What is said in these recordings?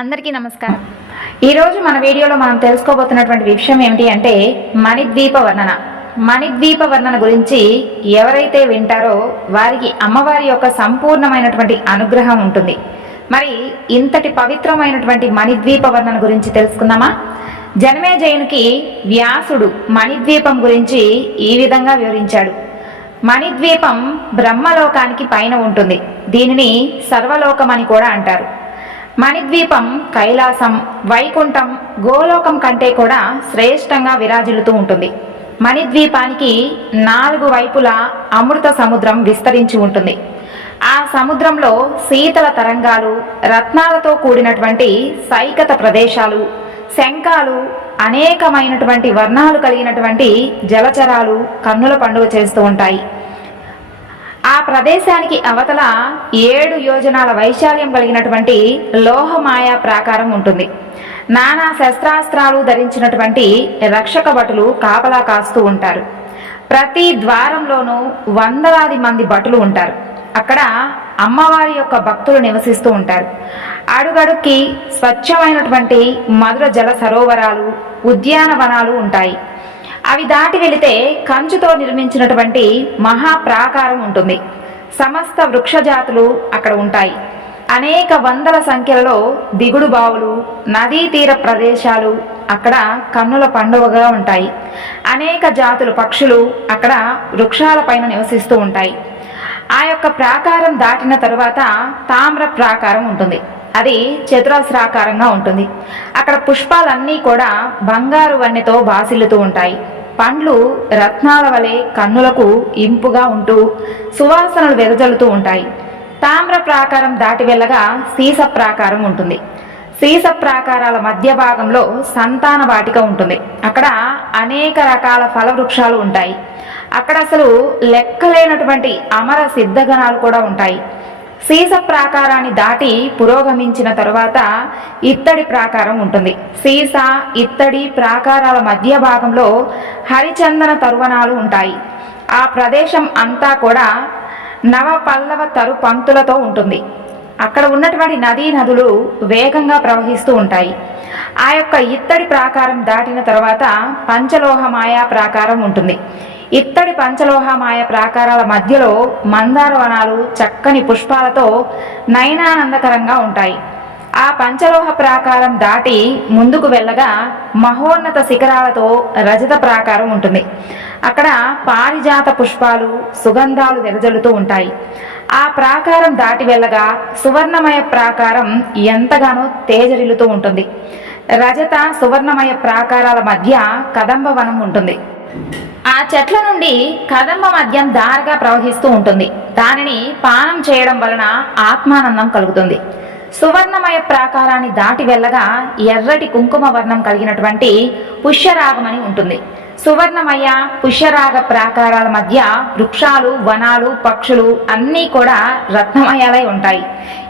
అందరికీ నమస్కారం. ఈరోజు మన వీడియోలో మనం తెలుసుకోబోతున్నటువంటి విషయం ఏమిటి అంటే మణిద్వీప వర్ణన. మణిద్వీప వర్ణన గురించి ఎవరైతే వింటారో వారికి అమ్మవారి యొక్క సంపూర్ణమైనటువంటి అనుగ్రహం ఉంటుంది. మరి ఇంతటి పవిత్రమైనటువంటి మణిద్వీప వర్ణన గురించి తెలుసుకుందామా? జనమేజయునికి వ్యాసుడు మణిద్వీపం గురించి ఈ విధంగా వివరించాడు. మణిద్వీపం బ్రహ్మలోకానికి పైన ఉంటుంది. దీనిని సర్వలోకం అని కూడా అంటారు. మణిద్వీపం కైలాసం, వైకుంఠం, గోలోకం కంటే కూడా శ్రేష్టంగా విరాజిల్లుతూ ఉంటుంది. మణిద్వీపానికి 4 వైపులా అమృత సముద్రం విస్తరించి ఉంటుంది. ఆ సముద్రంలో శీతల తరంగాలు, రత్నాలతో కూడినటువంటి సైకత ప్రదేశాలు, శంఖాలు, అనేకమైనటువంటి వర్ణాలు కలిగినటువంటి జలచరాలు కన్నుల పండుగ చేస్తూ ఉంటాయి. ఆ ప్రదేశానికి అవతల 7 యోజనాల వైశాల్యం కలిగినటువంటి లోహమాయా ప్రాకారం ఉంటుంది. నానా శస్త్రాస్త్రాలు ధరించినటువంటి రక్షక భటులు కాపలా కాస్తూ ఉంటారు. ప్రతి ద్వారంలోనూ వందలాది మంది భటులు ఉంటారు. అక్కడ అమ్మవారి యొక్క భక్తులు నివసిస్తూ ఉంటారు. అడుగడుక్కి స్వచ్ఛమైనటువంటి మధుర జల సరోవరాలు, ఉద్యానవనాలు ఉంటాయి. అవి దాటి వెళితే కంచుతో నిర్మించినటువంటి మహాప్రాకారం ఉంటుంది. సమస్త వృక్షజాతులు అక్కడ ఉంటాయి. అనేక వందల సంఖ్యలో దిగుడు బావులు, నదీ తీర ప్రదేశాలు అక్కడ కన్నుల పండుగగా ఉంటాయి. అనేక జాతుల పక్షులు అక్కడ వృక్షాలపైన నివసిస్తూ ఉంటాయి. ఆ యొక్క ప్రాకారం దాటిన తరువాత తామ్ర ప్రాకారం ఉంటుంది. అది చతురస్రాకారంగా ఉంటుంది. అక్కడ పుష్పాలన్నీ కూడా బంగారు వన్నెతో బాసిల్లుతూ ఉంటాయి. పండ్లు రత్నాల వలె కన్నులకు ఇంపుగా ఉంటూ సువాసనలు వెదజల్లుతూ ఉంటాయి. తామ్ర ప్రాకారం దాటి వెళ్ళగా సీస ప్రాకారం ఉంటుంది. సీస ప్రాకారాల మధ్య భాగంలో సంతాన వాటిక ఉంటుంది. అక్కడ అనేక రకాల ఫల వృక్షాలు ఉంటాయి. అక్కడ అసలు లెక్కలేనటువంటి అమర సిద్ధగణాలు కూడా ఉంటాయి. సీస ప్రాకారాన్ని దాటి పురోగమించిన తరువాత ఇత్తడి ప్రాకారం ఉంటుంది. సీస, ఇత్తడి ప్రాకారాల మధ్య భాగంలో హరిచందన తరువనాలు ఉంటాయి. ఆ ప్రదేశం అంతా కూడా నవ పల్లవ తరు పంక్తులతో ఉంటుంది. అక్కడ ఉన్నటువంటి నదులు వేగంగా ప్రవహిస్తూ ఉంటాయి. ఆ యొక్క ఇత్తడి ప్రాకారం దాటిన తర్వాత పంచలోహమాయా ప్రాకారం ఉంటుంది. ఇత్తడి పంచలోహమాయ ప్రాకారాల మధ్యలో మందార వనాలు చక్కని పుష్పాలతో నయనానందకరంగా ఉంటాయి. ఆ పంచలోహ ప్రాకారం దాటి ముందుకు వెళ్ళగా మహోన్నత శిఖరాలతో రజత ప్రాకారం ఉంటుంది. అక్కడ పారిజాత పుష్పాలు, సుగంధాలు వెదజల్లుతూ ఉంటాయి. ఆ ప్రాకారం దాటి వెళ్ళగా సువర్ణమయ ప్రాకారం ఎంతగానో తేజరిల్లుతూ ఉంటుంది. రజత, సువర్ణమయ ప్రాకారాల మధ్య కదంబ వనం ఉంటుంది. ఆ చెట్ల నుండి కదంబ మద్యం దారగా ప్రవహిస్తూ ఉంటుంది. దానిని పానం చేయడం వలన ఆత్మానందం కలుగుతుంది. సువర్ణమయ ప్రాకారాన్ని దాటి వెళ్ళగా ఎర్రటి కుంకుమ వర్ణం కలిగినటువంటి పుష్యరాగమని ఉంటుంది. సువర్ణమయ, పుష్యరాగ ప్రాకారాల మధ్య వృక్షాలు, వనాలు, పక్షులు అన్నీ కూడా రత్నమయాలై ఉంటాయి.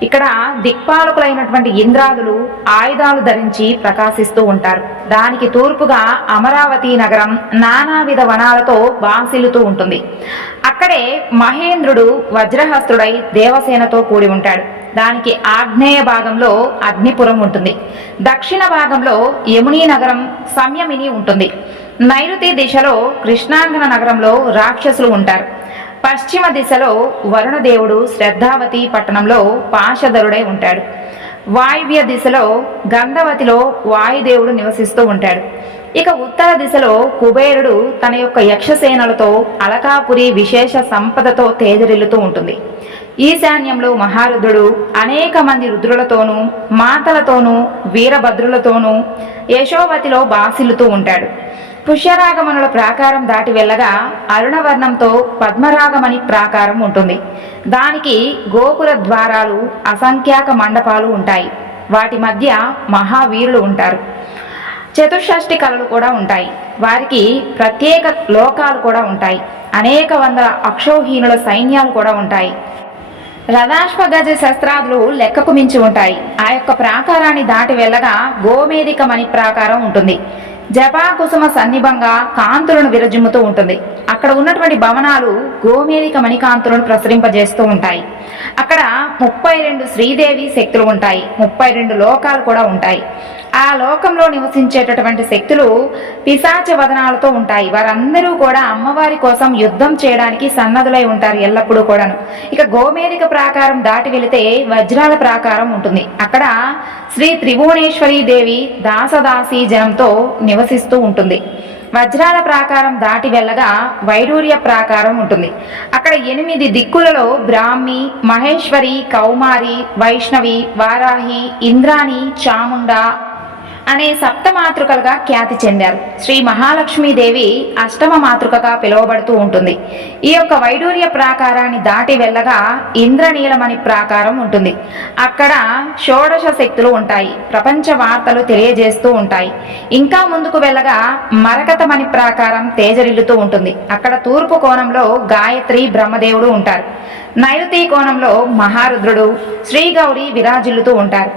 ఇక్కడ దిక్పాలకులైనటువంటి ఇంద్రాదులు ఆయుధాలు ధరించి ప్రకాశిస్తూ ఉంటారు. దానికి తూర్పుగా అమరావతి నగరం నానావిధ వనాలతో బాసిల్లుతూ ఉంటుంది. అక్కడే మహేంద్రుడు వజ్రహస్తుడై దేవసేనతో కూడి ఉంటాడు. దానికి ఆగ్నేయ భాగంలో అగ్నిపురం ఉంటుంది. దక్షిణ భాగంలో యమునీ నగరం సంయమిని ఉంటుంది. నైరుతి దిశలో కృష్ణాంగన నగరంలో రాక్షసులు ఉంటారు. పశ్చిమ దిశలో వరుణదేవుడు శ్రద్ధావతి పట్టణంలో పాశధరుడై ఉంటాడు. వాయువ్య దిశలో గంధవతిలో వాయుదేవుడు నివసిస్తూ ఉంటాడు. ఇక ఉత్తర దిశలో కుబేరుడు తన యొక్క యక్షసేనలతో అలకాపురి విశేష సంపదతో తేజరిల్లుతూ ఉంటుంది. ఈశాన్యంలో మహారుద్రుడు అనేక మంది రుద్రులతోనూ, మాతలతోనూ, వీరభద్రులతోనూ యశోవతిలో బాసిల్లుతూ ఉంటాడు. పుష్యరాగమనుల ప్రాకారం దాటి వెళ్ళగా అరుణవర్ణంతో పద్మరాగమణి ప్రాకారం ఉంటుంది. దానికి గోపుర ద్వారాలు, అసంఖ్యాక మండపాలు ఉంటాయి. వాటి మధ్య మహావీరులు ఉంటారు. చతుషష్ఠి కళలు కూడా ఉంటాయి. వారికి ప్రత్యేక లోకాలు కూడా ఉంటాయి. అనేక వందల అక్షోహీనుల సైన్యాలు కూడా ఉంటాయి. రథాశ్వగజ శస్త్రాదులు లెక్కకు మించి ఉంటాయి. ఆ యొక్క ప్రాకారాన్ని దాటి వెళ్ళగా గోమేధిక మణి ప్రాకారం ఉంటుంది. జపా కుసుమ సన్నిభంగా కాంతులను విరజిమ్ముతూ ఉంటుంది. అక్కడ ఉన్నటువంటి భవనాలు గోమేధిక మణికాంతులను ప్రసరింపజేస్తూ ఉంటాయి. అక్కడ 32 శ్రీదేవి శక్తులు ఉంటాయి. 32 లోకాలు కూడా ఉంటాయి. ఆ లోకంలో నివసించేటటువంటి శక్తులు పిశాచ వదనాలతో ఉంటాయి. వారందరూ కూడా అమ్మవారి కోసం యుద్ధం చేయడానికి సన్నద్ధులై ఉంటారు ఎల్లప్పుడూ కూడాను. ఇక గోమేధిక ప్రాకారం దాటి వెళితే వజ్రాల ప్రాకారం ఉంటుంది. అక్కడ శ్రీ త్రిభువనేశ్వరీ దేవి దాసదాసీ జనంతో నివసిస్తూ ఉంటుంది. వజ్రాల ప్రాకారం దాటి వెళ్ళగా వైడూర్య ప్రాకారం ఉంటుంది. అక్కడ 8 దిక్కులలో బ్రాహ్మి, మహేశ్వరి, కౌమారి, వైష్ణవి, వారాహి, ఇంద్రాణి, చాముండ అనే సప్తమాతృకలుగా ఖ్యాతి చెందారు. శ్రీ మహాలక్ష్మీదేవి అష్టమ మాతృకగా పిలువబడుతూ ఉంటుంది. ఈ యొక్క వైడూర్య ప్రాకారాన్ని దాటి వెళ్ళగా ఇంద్రనీలమణి ప్రాకారం ఉంటుంది. అక్కడ షోడశ శక్తులు ఉంటాయి. ప్రపంచ వార్తలు తెలియజేస్తూ ఉంటాయి. ఇంకా ముందుకు వెళ్ళగా మరకతమణి ప్రాకారం తేజరిల్లుతూ ఉంటుంది. అక్కడ తూర్పు కోణంలో గాయత్రి బ్రహ్మదేవుడు ఉంటారు. నైరుతి కోణంలో మహారుద్రుడు, శ్రీగౌరి విరాజిల్లుతూ ఉంటారు.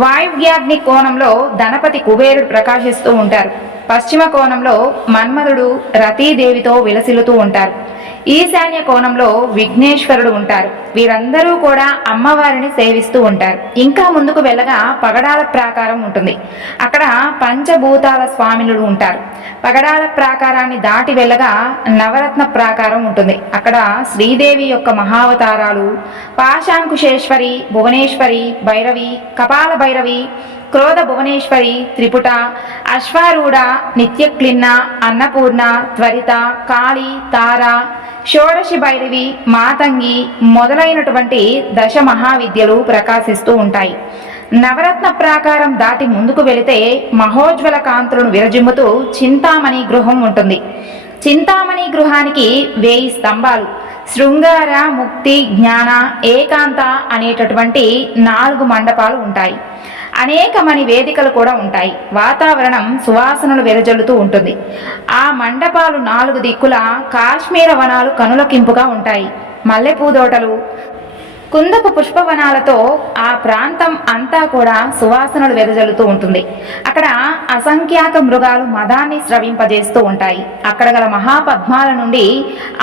వాయువ్యాగ్ని కోణంలో ధనపతి కుబేరుడు ప్రకాశిస్తూ ఉంటారు. పశ్చిమ కోణంలో మన్మధుడు రతీదేవితో విలసిల్లుతూ ఉంటారు. ఈశాన్య కోణంలో విఘ్నేశ్వరుడు ఉంటారు. వీరందరూ కూడా అమ్మవారిని సేవిస్తూ ఉంటారు. ఇంకా ముందుకు వెళ్ళగా పగడాల ప్రాకారం ఉంటుంది. అక్కడ పంచభూతాల స్వామినుడు ఉంటారు. పగడాల ప్రాకారాన్ని దాటి వెళ్ళగా నవరత్న ప్రాకారం ఉంటుంది. అక్కడ శ్రీదేవి యొక్క మహావతారాలు పాశాంకుశేశ్వరి, భువనేశ్వరి, భైరవి, కపాల భైరవి, క్రోధ భువనేశ్వరి, త్రిపుట, అశ్వారూఢ, నిత్యక్లిన్న, అన్నపూర్ణ, త్వరిత, కాళి, తార, షోడశి భైరవి, మాతంగి మొదలైనటువంటి దశ మహావిద్యలు ప్రకాశిస్తూ ఉంటాయి. నవరత్న ప్రాకారం దాటి ముందుకు వెళితే మహోజ్వల కాంతులను విరజిమ్ముతూ చింతామణి గృహం ఉంటుంది. చింతామణి గృహానికి 1000 స్తంభాలు, శృంగార, ముక్తి, జ్ఞాన, ఏకాంత అనేటటువంటి 4 మండపాలు ఉంటాయి. అనేక మణి వేదికలు కూడా ఉంటాయి. వాతావరణం సువాసనలు వెదజల్లుతూ ఉంటుంది. ఆ మండపాలు 4 దిక్కుల కాశ్మీర వనాలు కనులకింపుగా ఉంటాయి. మల్లెపూదోటలు, కుందపు పుష్పవనాలతో ఆ ప్రాంతం అంతా కూడా సువాసనలు వెదజల్లుతూ ఉంటుంది. అక్కడ అసంఖ్యాక మృగాలు మదాన్ని స్రవింపజేస్తూ ఉంటాయి. అక్కడ గల మహాపద్మాల నుండి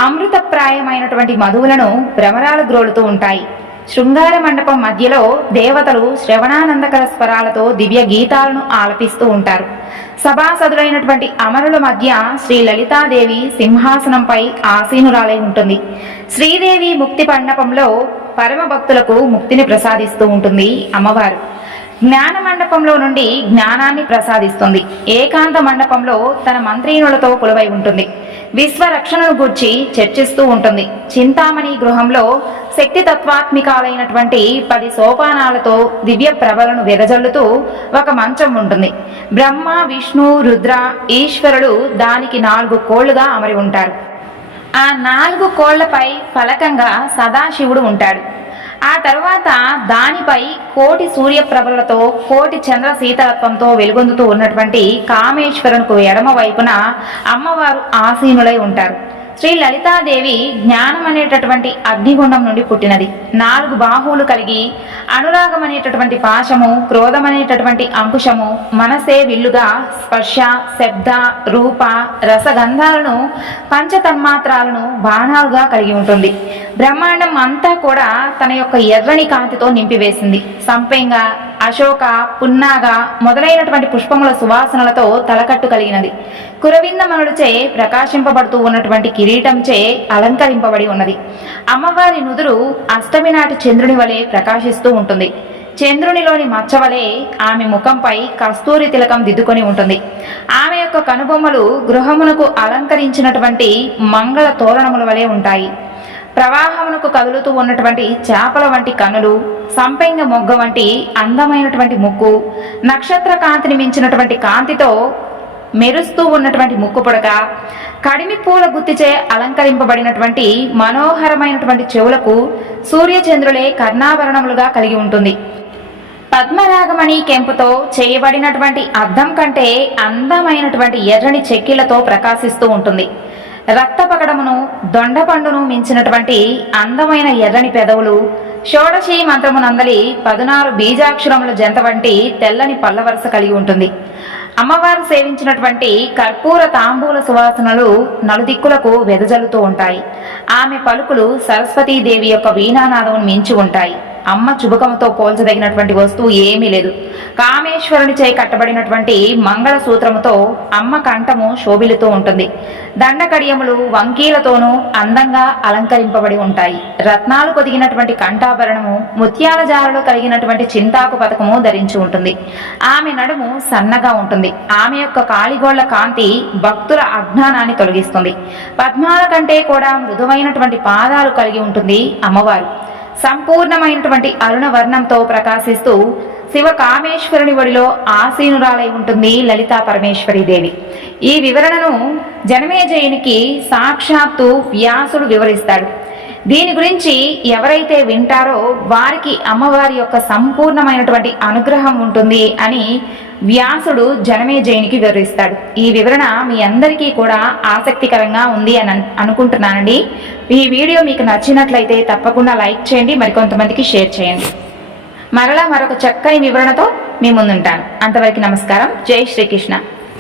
అమృతప్రాయమైనటువంటి మధువులను భ్రమరాలు గ్రోలుతూ ఉంటాయి. శృంగార మండపం మధ్యలో దేవతలు శ్రవణానందకర స్వరాలతో దివ్య గీతాలను ఆలపిస్తూ ఉంటారు. సభాసదులైనటువంటి అమరుల మధ్య శ్రీ లలితాదేవి సింహాసనంపై ఆసీనురాలై ఉంటుంది. శ్రీదేవి ముక్తి మండపంలో పరమ భక్తులకు ముక్తిని ప్రసాదిస్తూ ఉంటుంది అమ్మవారు. జ్ఞాన మండపంలో నుండి జ్ఞానాన్ని ప్రసాదిస్తుంది. ఏకాంత మండపంలో తన మంత్రీనులతో కొలువై ఉంటుంది. విశ్వరక్షణను గూర్చి చర్చిస్తూ ఉంటుంది. చింతామణి గృహంలో శక్తి తత్వాత్మికాలైనటువంటి 10 సోపానాలతో దివ్య ప్రభలను వెదజల్లుతూ ఒక మంచం ఉంటుంది. బ్రహ్మ, విష్ణు, రుద్ర, ఈశ్వరుడు దానికి 4 కోళ్లుగా అమరి ఉంటారు. ఆ 4 కోళ్లపై ఫలకంగా సదాశివుడు ఉంటాడు. ఆ తరువాత దానిపై కోటి సూర్యప్రభలతో, కోటి చంద్ర శీతలత్వంతో వెలుగొందుతూ ఉన్నటువంటి కామేశ్వరునికి ఎడమ వైపున అమ్మవారు ఆసీనులై ఉంటారు. శ్రీ లలితాదేవి జ్ఞానం అనేటటువంటి అగ్నిగుండం నుండి పుట్టినది. 4 బాహువులు కలిగి అనురాగం అనేటటువంటి పాశము, క్రోధం అనేటటువంటి అంకుశము, మనసే విల్లుగా స్పర్శ, శబ్ద, రూప, రసగంధాలను, పంచతన్మాత్రాలను బాణాలుగా కలిగి ఉంటుంది. బ్రహ్మాండం అంతా కూడా తన యొక్క ఎర్రని కాంతితో నింపివేసింది. సంపెంగ, అశోక, పున్నాగ మొదలైనటువంటి పుష్పముల సువాసనలతో తలకట్టు కలిగినది. కురవిందమనులచే ప్రకాశింపబడుతూ ఉన్నటువంటి కిరీటంచే అలంకరింపబడి ఉన్నది. అమ్మవారి నుదురు అష్టమి నాటి చంద్రుని వలె ప్రకాశిస్తూ ఉంటుంది. చంద్రునిలోని మచ్చవలే ఆమె ముఖంపై కస్తూరి తిలకం దిద్దుకొని ఉంటుంది. ఆమె యొక్క కనుబొమ్మలు గృహమునకు అలంకరించినటువంటి మంగళ తోరణముల వలె ఉంటాయి. ప్రవాహమునకు కదులుతూ ఉన్నటువంటి చేపల వంటి కనులు, సంపెంగ మొగ్గ వంటి అందమైనటువంటి ముక్కు, నక్షత్ర కాంతిని మించినటువంటి కాంతితో మెరుస్తూ ఉన్నటువంటి ముక్కు పుడక, కడిమి పూల గుత్తిచే అలంకరింపబడినటువంటి మనోహరమైనటువంటి చెవులకు సూర్యచంద్రులే కర్ణాభరణములుగా కలిగి ఉంటుంది. పద్మరాగమణి కెంపుతో చేయబడినటువంటి అద్దం కంటే అందమైనటువంటి ఎర్రని చెక్కిళ్లతో ప్రకాశిస్తూ ఉంటుంది. రక్తపగడమును, దొండపండును మించినటువంటి అందమైన ఎర్రని పెదవులు, షోడశి మంత్రమునందలి 16 బీజాక్షరముల జంత వంటి తెల్లని పల్లవరస కలిగి ఉంటుంది. అమ్మవారు సేవించినటువంటి కర్పూర తాంబూల సువాసనలు నలుదిక్కులకు వెదజల్లుతూ ఉంటాయి. ఆమె పలుకులు సరస్వతీదేవి యొక్క వీణానాదం మించి ఉంటాయి. అమ్మ చుబకముతో పోల్చదగినటువంటి వస్తువు ఏమీ లేదు. కామేశ్వరుని చేయి కట్టబడినటువంటి మంగళ సూత్రముతో అమ్మ కంఠము శోభిలుతూ ఉంటుంది. దండకడియములు వంకీలతోనూ అందంగా అలంకరింపబడి ఉంటాయి. రత్నాలు పొదిగినటువంటి కంఠాభరణము, ముత్యాల జారలో కలిగినటువంటి చింతాకు పథకము ధరించి ఉంటుంది. ఆమె నడుము సన్నగా ఉంటుంది. ఆమె యొక్క కాళిగోళ్ల కాంతి భక్తుల అజ్ఞానాన్ని తొలగిస్తుంది. పద్మాల కంటే కూడా మృదువైనటువంటి పాదాలు కలిగి ఉంటుంది అమ్మవారు. సంపూర్ణమైనటువంటి అరుణ వర్ణంతో ప్రకాశిస్తూ శివ కామేశ్వరుని ఒడిలో ఆసీనురాలై ఉంటుంది లలితా పరమేశ్వరి దేవి. ఈ వివరణను జనమేజయునికి సాక్షాత్తు వ్యాసుడు వివరిస్తాడు. దీని గురించి ఎవరైతే వింటారో వారికి అమ్మవారి యొక్క సంపూర్ణమైనటువంటి అనుగ్రహం ఉంటుంది అని వ్యాసుడు జనమేజయునికి వివరిస్తాడు. ఈ వివరణ మీ అందరికీ కూడా ఆసక్తికరంగా ఉంది అని అనుకుంటున్నానండి. ఈ వీడియో మీకు నచ్చినట్లయితే తప్పకుండా లైక్ చేయండి, మరికొంతమందికి షేర్ చేయండి. మరలా మరొక చక్కని వివరణతో మీ ముందుంటాను. అంతవరకు నమస్కారం. జై శ్రీకృష్ణ.